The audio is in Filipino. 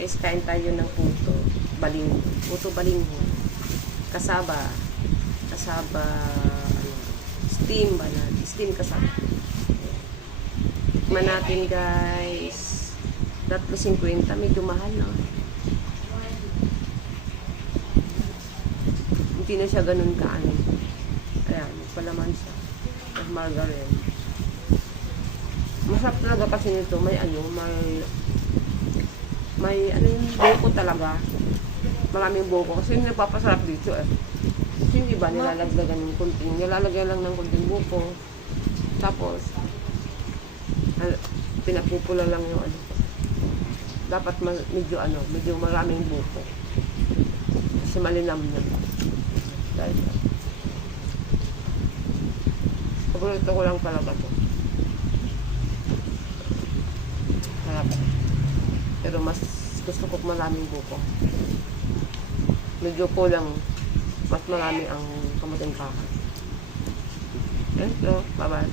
Guys, kain tayo ng puto. Balingho. Puto balingho. Kasaba. Kasaba. Ano, steam ba na? Steam kasaba. Tikman natin guys. 3.50. Medyo mahal na. Hindi na siya ganun kaano. Ayan. Palaman siya. At margarine. Masarap talaga kasi nito. May ano. May ano yung buko talaga. Maraming buko. Kasi yung nagpapasarap dito eh. Kasi yung iba nilalagdagan ng kunting. Nilalagyan lang ng kunting buko. Tapos, pinapupula lang yung ano. Dapat medyo maraming buko. Kasi malinam na. Dahil paborito ko lang talaga to. Sarap. Pero mas gusto ko maraming buko. Medyo kulang. Mas marami ang kamuting kahoy. Thank you. Bye-bye.